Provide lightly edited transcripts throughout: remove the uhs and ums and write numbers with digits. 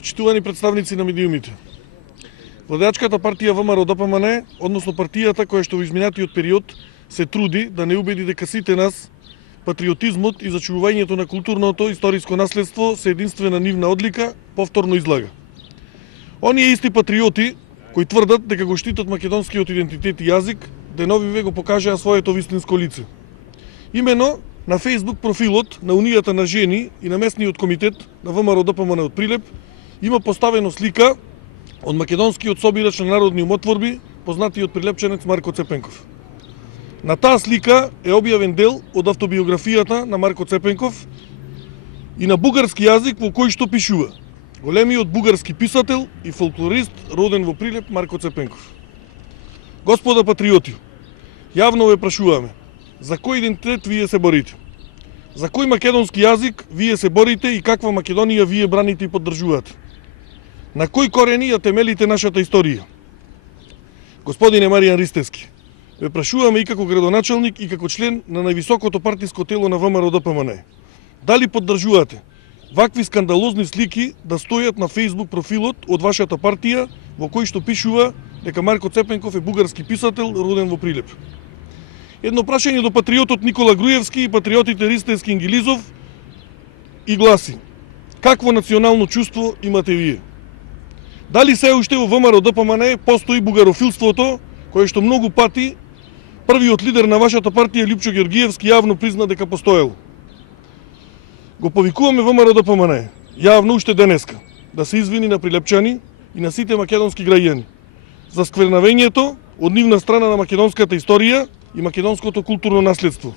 Почитувани представници на медиумите. Владеачката партија ВМРО-ДПМН, односно партијата која што во изминатиот период се труди да не убеди дека сите нас патриотизмот и зачувувањето на културното историско наследство се единствена нивна одлика, повторно излага. Оние исти патриоти кои тврдат дека го штитат македонскиот идентитет и јазик, деновиве го покажаа своето вистинско лице. Имено на Facebook профилот на Унијата на жени и на местниот комитет на ВМРО-ДПМН од Прилеп има поставено слика од македонскиот собирач на народни умотворби, познатиот прилепченец Марко Цепенков. На таа слика е објавен дел од автобиографијата на Марко Цепенков и на бугарски јазик во кој што пишува: големиот бугарски писател и фолклорист роден во Прилеп Марко Цепенков. Господа патриоти, јавно ве прашуваме, за кој идентитет вие се борите? За кој македонски јазик вие се борите и каква Македонија вие браните и поддржувате? На кој корени ја темелите нашата историја? Господине Маријан Ристевски, ве прашуваме и како градоначалник и како член на највисокото партиско тело на ВМРО-ДПМН. Дали поддржувате вакви скандалозни слики да стојат на Facebook профилот од вашата партија во кој што пишува дека Марко Цепенков е бугарски писател роден во Прилеп? Едно прашање до патриотот Никола Груевски и патриотите Ристевски и Ингилизов и гласи: какво национално чувство имате вие? Дали се уште во ВМРО-ДПМН постои бугарофилството, кое што многу пати првиот лидер на вашата партија Липчо Георгиевски јавно призна дека постоело? Го повикуваме ВМРО-ДПМН јавно уште денеска да се извини на прилепчани и на сите македонски граѓани за сквернавењето од нивна страна на македонската историја и македонското културно наследство.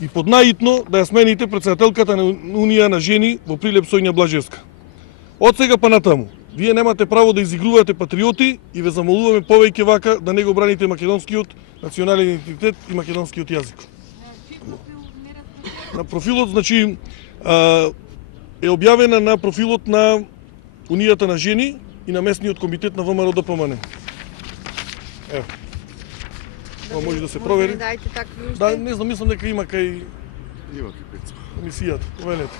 И поднаитно да ја смените претседателката на Унија на жени во Прилеп Соња Блажевска. Од сега па натаму, вие немате право да изигрувате патриоти и ве замолуваме повеќе вака да не го браните македонскиот национален идентитет и македонскиот јазик. На профилот, значи, е објавена на профилот на Унијата на жени и на местниот комитет на ВМРО-ДПМН. Ево. Ова може да се провери. Да, не знам, мислам дека има кај емисијата. Повелете.